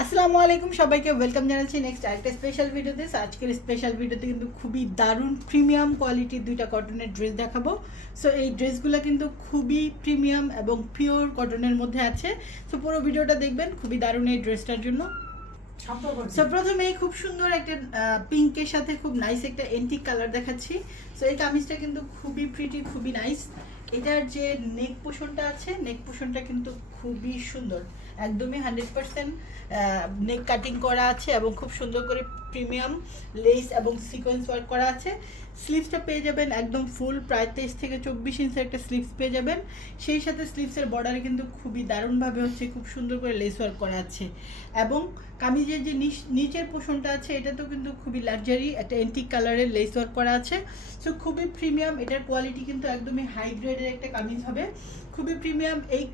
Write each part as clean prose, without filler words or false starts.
আসসালামু আলাইকুম সবাইকে ওয়েলকাম জানাচ্ছি নেক্সট আরেকটা স্পেশাল ভিডিওতে। আজকের স্পেশাল ভিডিওতে কিন্তু খুবই দারুণ প্রিমিয়াম কোয়ালিটির দুইটা কটনের ড্রেস দেখাবো। সো এই ড্রেসগুলো কিন্তু খুবই প্রিমিয়াম এবং পিওর কটনের মধ্যে আছে। সো পুরো ভিডিওটা দেখবেন, খুবই দারুণ এই ড্রেসটার জন্য। সো প্রথমেই খুব সুন্দর একটা পিঙ্কের সাথে খুব নাইস একটা এন্টিক কালার দেখাচ্ছি। সো এই কামিজটা কিন্তু খুবই প্রিটি, খুবই নাইস। এটার যে নেক পোর্শনটা আছে, নেক পোর্শনটা কিন্তু খুবই সুন্দর, একদমই 100% নেক কাটিং করা আছে এবং খুব সুন্দর করে প্রিমিয়াম লেস এবং সিকোয়েন্স ওয়ার্ক করা আছে। স্লিভসটা পেয়ে যাবেন একদম ফুল, প্রায় 23 থেকে 24 ইঞ্চের একটা স্লিভস পেয়ে যাবেন। সেই সাথে স্লিভসের বর্ডারে কিন্তু খুবই দারুণভাবে হচ্ছে খুব সুন্দর করে লেস ওয়ার্ক করা আছে। এবং কামিজের যে নিচের পোর্শনটা আছে এটাতেও কিন্তু খুবই লাক্সারি একটা এন্টিক কালারের লেস ওয়ার্ক করা আছে। সো খুবই প্রিমিয়াম, এটার কোয়ালিটি কিন্তু একদমই হাই গ্রেডের একটা কামিজ হবে, খুবই প্রিমিয়াম। এই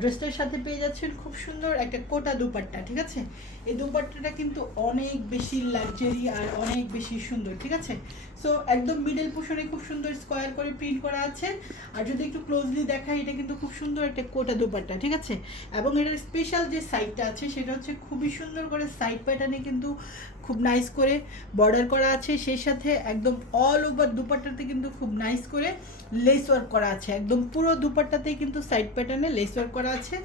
ড্রেসটার সাথে পেয়ে যাচ্ছেন খুব সুন্দর একটা কোটা দুপাট্টা, ঠিক আছে? এই দুপাট্টাটা কিন্তু অনেক বেশি লাক্সারি আর অনেক বেশি সুন্দর, ঠিক আছে? সো একদম মিডল পোর্শনে খুব সুন্দর স্কোয়ার করে প্রিন্ট করা আছে। আর যদি একটু ক্লোজলি দেখাই, এটা কিন্তু খুব সুন্দর একটা কোটা দুপাট্টা, ঠিক আছে? এবং এটার স্পেশাল যে সাইডটা আছে সেটা হচ্ছে খুবই সুন্দর করে সাইড প্যাটার্নে কিন্তু খুব নাইস করে বর্ডার করা আছে। সেই সাথে একদম অল ওভার দুপাট্টাতে কিন্তু খুব নাইস করে লেস ওয়ার্ক করা আছে, একদম পুরো দুপাট্টাতেই কিন্তু সাইড প্যাটার্নে লেস ওয়ার্ক করা আছে।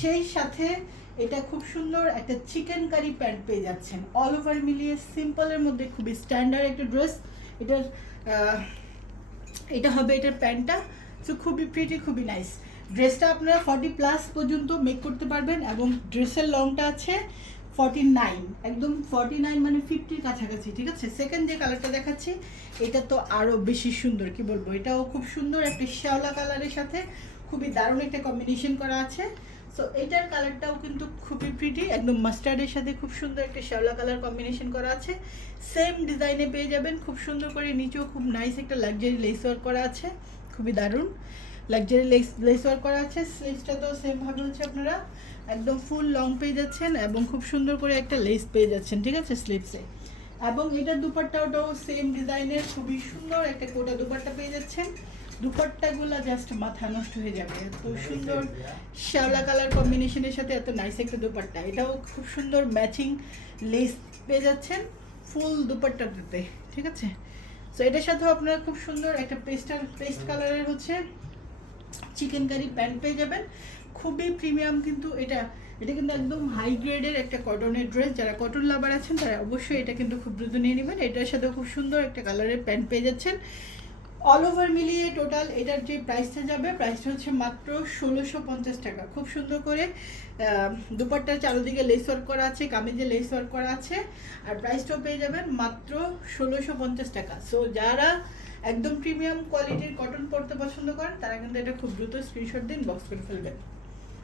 সেই সাথে এটা খুব সুন্দর একটা চিকেন কারি প্যান্ট পেয়ে যাচ্ছেন। অল ওভার মিলিয়ে সিম্পলের মধ্যে খুবই স্ট্যান্ডার্ড একটা ড্রেস। এটার এটা হবে এটার প্যান্টটা। সো খুবই প্রিটি, খুবই নাইস। ড্রেসটা আপনারা 40+ পর্যন্ত মেক করতে পারবেন এবং ড্রেসের লংটা আছে 49, একদম 49 মানে 50-র কাছাকাছি, ঠিক আছে? সেকেন্ড যে কালারটা দেখাচ্ছি এটা তো আরও বেশি সুন্দর, কি বলবো, এটাও খুব সুন্দর একটা শ্যাওলা কালারের সাথে খুবই দারুণ একটা কম্বিনেশন করা আছে। সো এটার কালারটাও কিন্তু খুবই প্রিটি, একদম মাস্টার্ডের সাথে খুব সুন্দর একটা শ্যাওলা কালার কম্বিনেশন করা আছে। সেম ডিজাইনে পেয়ে যাবেন খুব সুন্দর করে, নিচেও খুব নাইস একটা লাক্সারি লেস ওয়ার্ক করা আছে, খুবই দারুণ লাক্সারি লেস ওয়ার্ক করা আছে। স্লিভসটা তো সেম ভাবে হচ্ছে আপনারা একদম ফুল লং পেয়ে যাচ্ছেন এবং খুব সুন্দর করে একটা লেস পেয়ে যাচ্ছেন, ঠিক আছে, স্লিভসে। এবং এটার দুপাট্টাটাও সেম ডিজাইনের খুবই সুন্দর একটা কোটা দুপাট্টা পেয়ে যাচ্ছেন। দুপাট্টাগুলো জাস্ট মাথা নষ্ট হয়ে যাবে, এত সুন্দর শ্যাওলা কালার কম্বিনেশনের সাথে এত নাইস একটা দুপাট্টা। এটাও খুব সুন্দর ম্যাচিং লেস পেয়ে যাচ্ছেন ফুল দুপাট্টাটাতে, ঠিক আছে? সো এটার সাথেও আপনারা খুব সুন্দর একটা পেস্ট কালারের হচ্ছে চিকেন কারি প্যান্ট পেয়ে যাবেন, খুবই প্রিমিয়াম। কিন্তু এটা কিন্তু একদম হাই গ্রেডের একটা কটনের ড্রেস। যারা কটন লাভার আছেন তারা অবশ্যই এটা কিন্তু খুব দ্রুত নিয়ে নেবেন। এটার সাথে খুব সুন্দর একটা কালারের প্যান্ট পেয়ে যাচ্ছেন। অল ওভার মিলিয়ে টোটাল এটার যে প্রাইসটা যাবে, প্রাইসটা হচ্ছে মাত্র 1650 টাকা। খুব সুন্দর করে দুপাট্টার চারদিকে লেস ওয়ার্ক করা আছে, কামিজে লেস ওয়ার্ক করা আছে, আর প্রাইসটাও পেয়ে যাবেন মাত্র 1650 টাকা। সো যারা একদম প্রিমিয়াম কোয়ালিটির কটন পরতে পছন্দ করেন তারা কিন্তু এটা খুব দ্রুত স্ক্রিনশট দিন, বক্স করে ফেলবেন।